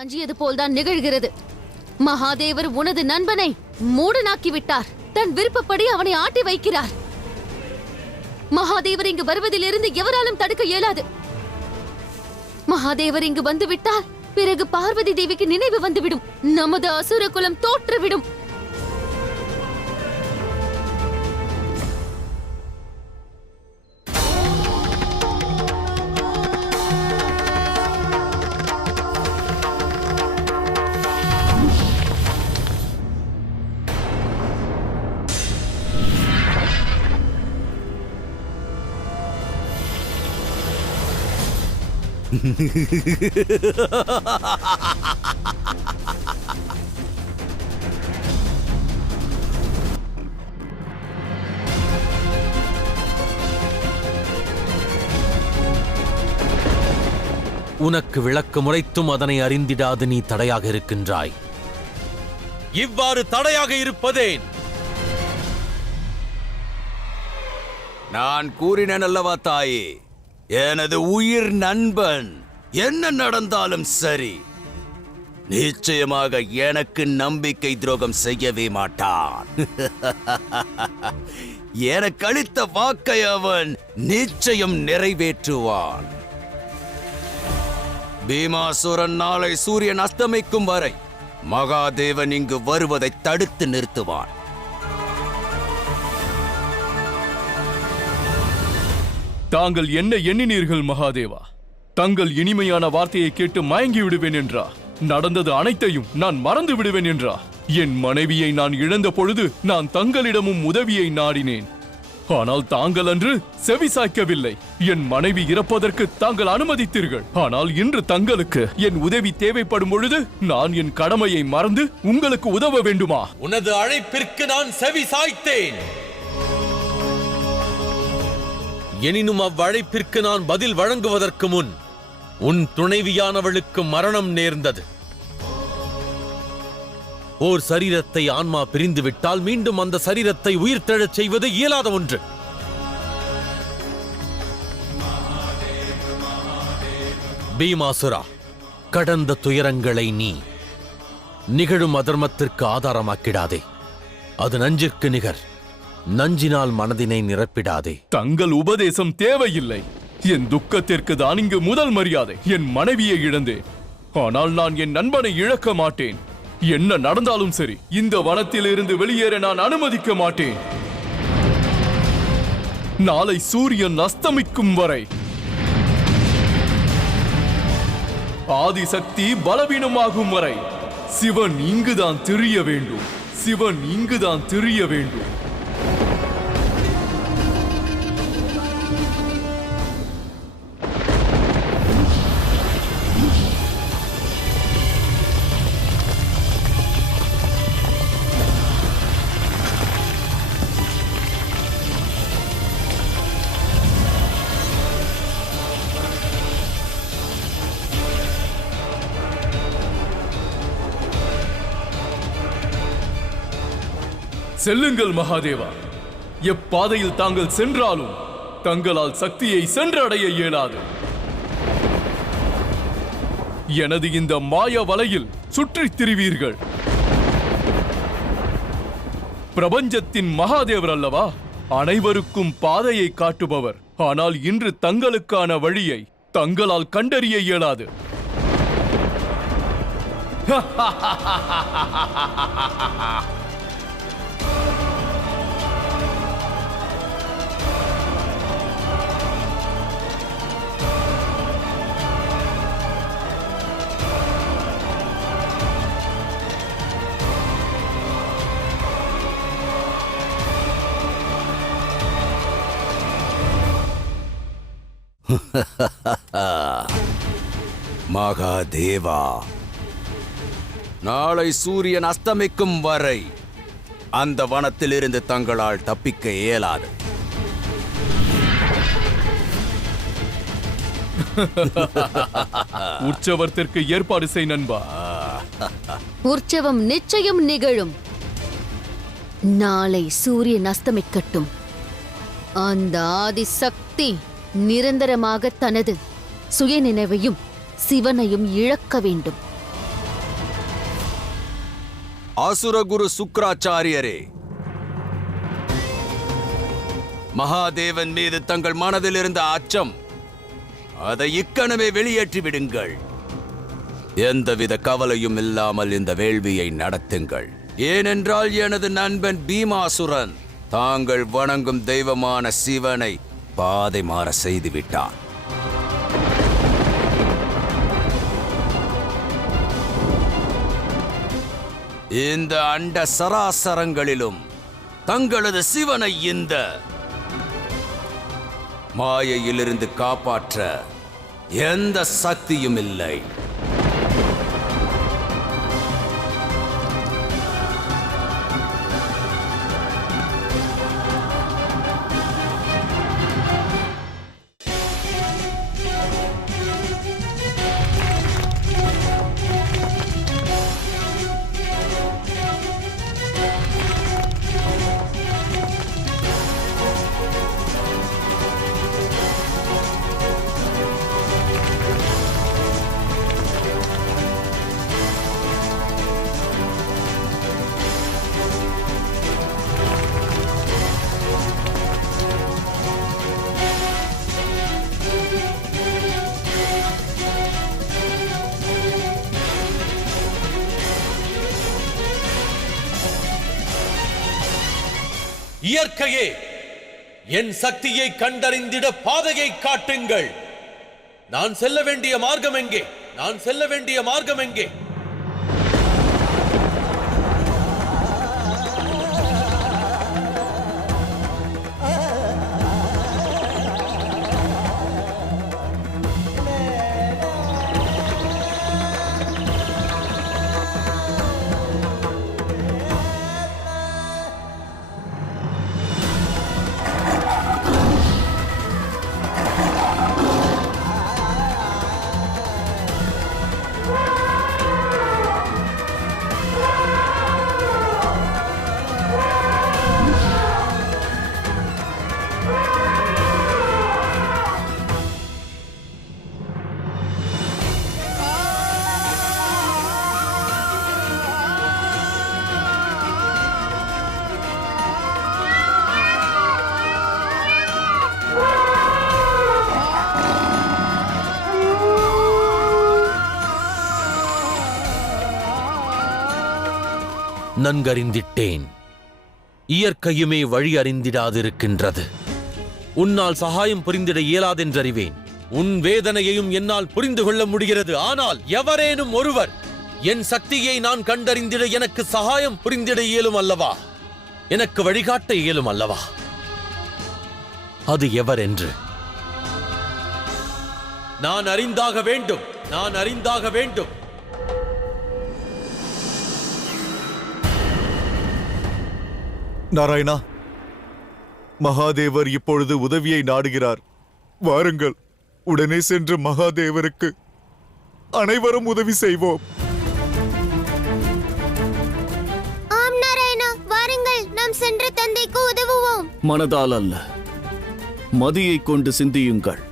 அஞ்சியது போல்தான் நிகழ்கிறது. மகாதேவர் உனது நண்பனை மூடனாக்கி விட்டார். தன் விருப்பப்படி அவனை ஆட்டி வைக்கிறார். மகாதேவர் இங்கு வருவதிலிருந்து எவராலும் தடுக்க இயலாது. மகாதேவர் இங்கு வந்துவிட்டால் பிறகு பார்வதி தேவிக்கு நினைவு வந்துவிடும். நமது அசுர குலம் தோற்றுவிடும். உனக்கு விளக்கு முறைத்தும் அதனை அறிந்திடாது நீ தடையாக இருக்கின்றாய். இவ்வாறு தடையாக இருப்பதேன்? நான் கூறினேன் அல்லவா தாயே, எனது உயிர் நண்பன் என்ன நடந்தாலும் சரி, நிச்சயமாக எனக்கு நம்பிக்கை துரோகம் செய்யவே மாட்டான். எனக்கு அளித்த வாக்கை அவன் நிச்சயம் நிறைவேற்றுவான். பீமாசுரன் நாளை சூரியன் அஸ்தமிக்கும் வரை மகாதேவன் இங்கு வருவதை தடுத்து நிறுத்துவான். தாங்கள் என்ன எண்ணினீர்கள் மகாதேவா? தங்கள் இனிமையான வார்த்தையை கேட்டு மயங்கி விடுவேன் என்றா? நடந்தது அனைத்தையும் நான் மறந்து விடுவேன் என்றா? என் மனைவியை நான் இழந்த பொழுது நான் தங்களிடமும் உதவியை நாடினேன். ஆனால் தாங்கள் அன்று செவி சாய்க்கவில்லை. என் மனைவி இறப்பதற்கு தாங்கள் அனுமதித்தீர்கள். ஆனால் இன்று தங்களுக்கு என் உதவி தேவைப்படும் பொழுது நான் என் கடமையை மறந்து உங்களுக்கு உதவ வேண்டுமா? உனது அழைப்பிற்கு நான் செவி சாய்த்தேன். எனினும் அவ்வழைப்பிற்கு நான் பதில் வழங்குவதற்கு முன் உன் துணைவியானவளுக்கு மரணம் நேர்ந்தது. ஓர் சரீரத்தை ஆன்மா பிரிந்து விட்டால் மீண்டும் அந்த சரீரத்தை உயிர்த்தெழச் செய்வது இயலாத ஒன்று. பீமாசுரா, கடந்த துயரங்களை நீ நிகழும் அதர்மத்திற்கு ஆதாரமாக்கிடாதே. அது நஞ்சிற்கு நிகர். நஞ்சினால் மனதினை நிரப்பிடாதே. தங்கள் உபதேசம் தேவையில்லை. என் துக்கத்திற்கு தான் இங்கு முதல் மரியாதை. என் மனைவியை இழந்தேன். ஆனால் நான் என் நண்பனை இழக்க மாட்டேன். என்ன நடந்தாலும் சரி, இந்த வனத்தில் இருந்து வெளியேற நான் அனுமதிக்க மாட்டேன். நாளை சூரியன் அஸ்தமிக்கும் வரை ஆதிசக்தி பலவீனமாகும் வரை சிவன் இங்குதான் திரிய வேண்டும். சிவன் இங்குதான் திரிய வேண்டும். செல்லுங்கள் மகாதேவா. எப்பாதையில் தாங்கள் சென்றாலும் தங்களால் சக்தியை சென்றடைய இயலாது. எனது இந்த மாய வலையில் சுற்றித் திரிவீர்கள். பிரபஞ்சத்தின் மகாதேவர் அல்லவா? அனைவருக்கும் பாதையை காட்டுபவர். ஆனால் இன்று தங்களுக்கான வழியை தங்களால் கண்டறிய இயலாது. மகாதேவா, நாளை சூரியன் அஸ்தமிக்கும் வரை அந்த வனத்திலிருந்து தங்களால் தப்பிக்க இயலாது. உற்சவத்திற்கு ஏற்பாடு செய் நண்பா. உற்சவம் நிச்சயம் நிகழும். நாளை சூரியன் அஸ்தமிக்கட்டும். அந்த ஆதிசக்தி நிரந்தரமாக தனது சுயநினைவையும் சிவனையும் இழக்க வேண்டும். அசுரகுரு சுக்ராச்சாரியரே, மகாதேவன் மீது தங்கள் மனதில் இருந்த அச்சம் அதை இக்கணமே வெளியேற்றி விடுங்கள். எந்தவித கவலையும் இல்லாமல் இந்த வேள்வியை நடத்துங்கள். ஏனென்றால் எனது நண்பன் பீமாசுரன் தாங்கள் வணங்கும் தெய்வமான சிவனை பாதை மாற செய்துவிட்டான். இந்த அண்ட சராசரங்களிலும் தங்களது சிவனை இந்த மாயையிலிருந்து காப்பாற்ற எந்த சக்தியும் இல்லை. இயற்கையே, என் சக்தியை கண்டறிந்திட பாதையை காட்டுங்கள். நான் செல்ல வேண்டிய மார்க்கம் எங்கே? நான் செல்ல வேண்டிய மார்க்கம் எங்கே? நன்கறிந்திட்டேன். இயற்கையுமே வழி அறிந்திடாதிருக்கின்றது. உன்னால் சகாயம் புரிந்திட இயலாதென்றறிவேன். உன் வேதனையையும் என்னால் புரிந்து கொள்ள முடிகிறது. ஆனால் எவரேனும் ஒருவர் என் சக்தியை நான் கண்டறிந்திட எனக்கு சகாயம் புரிந்திட இயலும் அல்லவா? எனக்கு வழிகாட்ட இயலும் அல்லவா? அது எவர் என்று நான் அறிந்தாக வேண்டும். நான் அறிந்தாக வேண்டும். நாராயணா, மகாதேவர் இப்பொழுது உதவியை நாடுகிறார். வாருங்கள், உடனே சென்று மகாதேவருக்கு அனைவரும் உதவி செய்வோம். ஆம் நாராயணா, வாருங்கள், நாம் சென்று தந்தைக்கு உதவுவோம். மனதால் அல்ல, மதியை கொண்டு சிந்தியுங்கள்.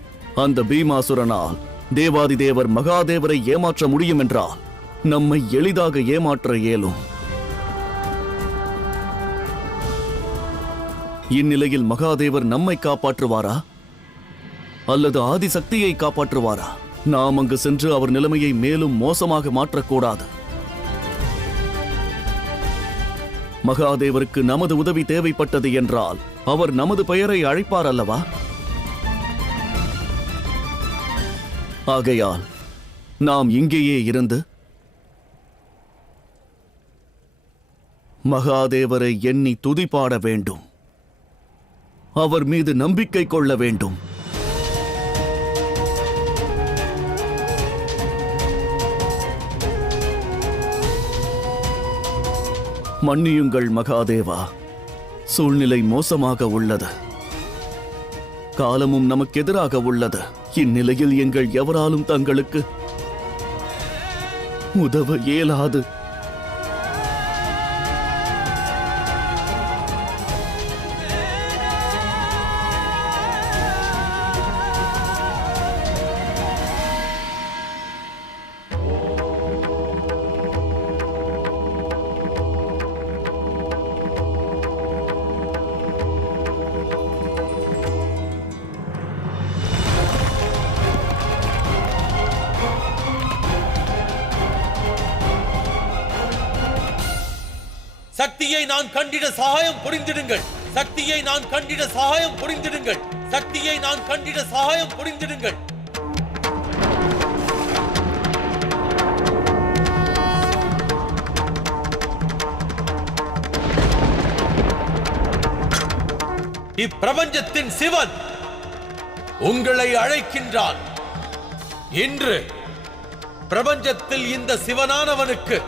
அந்த பீமாசுரனால் தேவாதி தேவர் மகாதேவரை ஏமாற்ற முடியும் என்றால் நம்மை எளிதாக ஏமாற்ற இயலும். இந்நிலையில் மகாதேவர் நம்மை காப்பாற்றுவாரா அல்லது ஆதிசக்தியை காப்பாற்றுவாரா? நாம் அங்கு சென்று அவர் நிலைமையை மேலும் மோசமாக மாற்றக்கூடாது. மகாதேவருக்கு நமது உதவி தேவைப்பட்டது என்றால் அவர் நமது பெயரை அழைப்பார் அல்லவா? ஆகையால் நாம் இங்கேயே இருந்து மகாதேவரை எண்ணி துதிபாட வேண்டும். அவர் மீது நம்பிக்கை கொள்ள வேண்டும். மன்னியுங்கள் மகாதேவா, சூழ்நிலை மோசமாக உள்ளது. காலமும் நமக்கு எதிராக உள்ளது. இந்நிலையில் எங்கள் எவராலும் தங்களுக்கு உதவ இயலாது. சக்தியை நான் கண்டிட சகாயம் புரிந்திடுங்கள். சக்தியை நான் கண்டிட சகாயம் புரிந்திடுங்கள். சக்தியை நான் கண்டிட சகாயம் புரிந்திடுங்கள். இப்பிரபஞ்சத்தின் சிவன் உங்களை அழைக்கின்றான். இன்று பிரபஞ்சத்தில் இந்த சிவனானவனுக்கு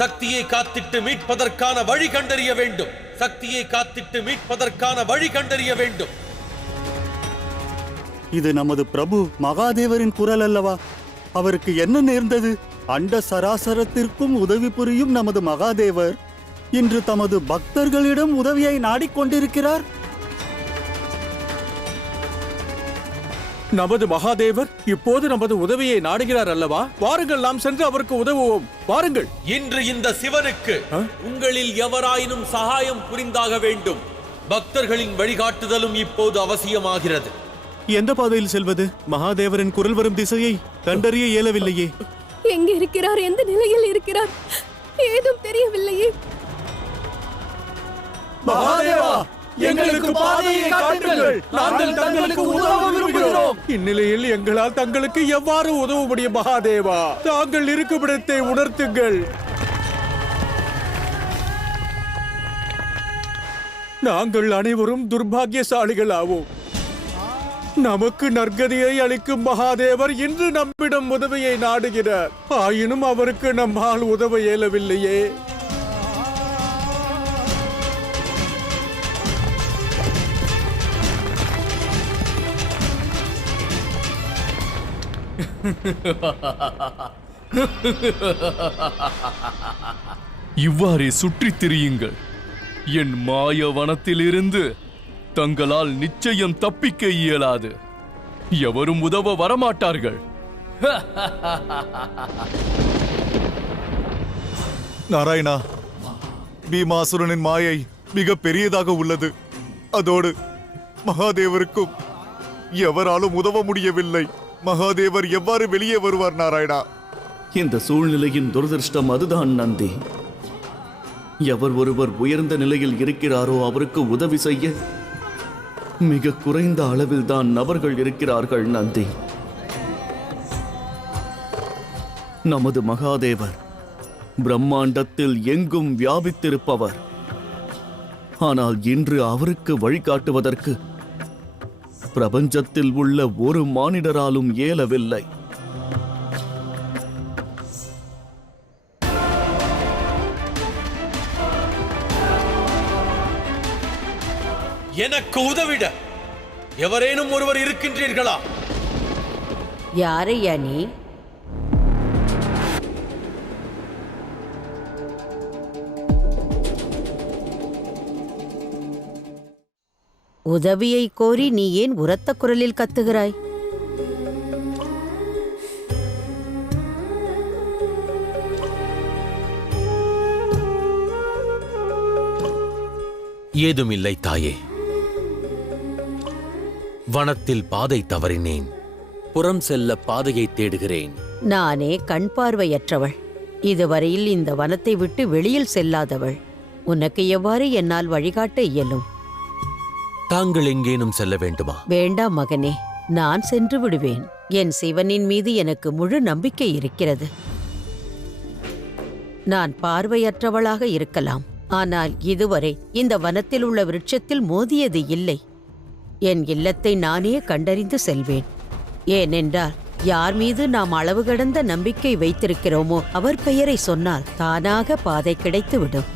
சக்தியை காத்திட்டு மீட்பதற்கான வழி கண்டறிய வேண்டும். சக்தியை காத்திட்டு மீட்பதற்கான வழி கண்டறிய வேண்டும். இது நமது பிரபு மகாதேவரின் குரல் அல்லவா? அவருக்கு என்ன நேர்ந்தது? அண்ட சராசரத்திற்கும் உதவி புரியும் நமது மகாதேவர் இன்று தமது பக்தர்களிடம் உதவியை நாடிக்கொண்டிருக்கிறார். நமது மகாதேவர் இப்போது நமது உதவியை நாடுகிறார் அல்லவா? வாருங்கள், நாம் சென்று அவருக்கு உதவுவோம். வாருங்கள். இன்று இந்த சிவனுக்கு உங்களில் எவராயினும் சகாயம் புரிந்தாக வேண்டும். பக்தர்களின் வழிகாட்டுதலும் இப்போது அவசியமாகிறது. எந்த பாதையில் செல்வது? மகாதேவரின் குரல் வரும் திசையை கண்டறிய இயலவில்லையே. எங்கே இருக்கிறார்? எந்த நிலையில் இருக்கிறார்? ஏதும் தெரியவில்லையே. மகாதேவா, எங்களுக்கு பாதையை காட்டுங்கள். நாங்கள் தங்களுக்கு உதவ விரும்புகிறோம். இந்நிலையில் எங்களால் தங்களுக்கு எவ்வாறு உதவ முடியும்? மகாதேவா, தாங்கள் இருக்குமிடத்தை உணர்த்துங்கள். நாங்கள் அனைவரும் துர்பாகியசாலிகள் ஆவோம். நமக்கு நற்கதியை அளிக்கும் மகாதேவர் இன்று நம்மிடம் உதவியை நாடுகிறார். ஆயினும் அவருக்கு நம்மால் உதவ இயலவில்லையே. இவ்வாறே சுற்றித் திரியுங்கள். என் மாய வனத்திலிருந்து தங்களால் நிச்சயம் தப்பிக்க இயலாது. எவரும் உதவ வரமாட்டார்கள். நாராயணா, பீமாசுரனின் மாயை மிக பெரியதாக உள்ளது. அதோடு மகாதேவருக்கும் எவராலும் உதவ முடியவில்லை. மகாதேவர் எவ்வாறு வெளியே வருவார் நாராயணா? இந்த சூழ்நிலையின் துரதிருஷ்டம் அதுதான் நந்தி. எவர் ஒருவர் உயர்ந்த நிலையில் இருக்கிறாரோ அவருக்கு உதவி செய்ய மிக குறைந்த அளவில் தான் நபர்கள் இருக்கிறார்கள் நந்தி. நமது மகாதேவர் பிரம்மாண்டத்தில் எங்கும் வியாபித்திருப்பவர். ஆனால் இன்று அவருக்கு வழிகாட்டுவதற்கு பிரபஞ்சத்தில் உள்ள ஒரு மானிடராலும் இயலவில்லை. எனக்கு உதவிட எவரேனும் ஒருவர் இருக்கின்றீர்களா? யாரையா நீ? உதவியை கோரி நீ ஏன் உரத்த குரலில் கத்துகிறாய்? ஏதுமில்லை தாயே. வனத்தில் பாதை தவறினேன். புறம் செல்ல பாதையை தேடுகிறேன். நானே கண் பார்வையற்றவள். இதுவரையில் இந்த வனத்தை விட்டு வெளியில் செல்லாதவள். உனக்கு எவ்வாறு என்னால் வழிகாட்ட இயலும்? தாங்கள் எங்கேனும் செல்ல வேண்டுமா? வேண்டாம் மகனே, நான் சென்று விடுவேன். என் சிவனின் மீது எனக்கு முழு நம்பிக்கை இருக்கிறது. நான் பார்வையற்றவளாக இருக்கலாம், ஆனால் இதுவரை இந்த வனத்தில் உள்ள விருட்சத்தில் மோதியது இல்லை. என் இல்லத்தை நானே கண்டறிந்து செல்வேன். ஏனென்றால் யார் மீது நாம் அளவு கடந்த நம்பிக்கை வைத்திருக்கிறோமோ அவர் பெயரை சொன்னால் தானாக பாதை கிடைத்துவிடும்.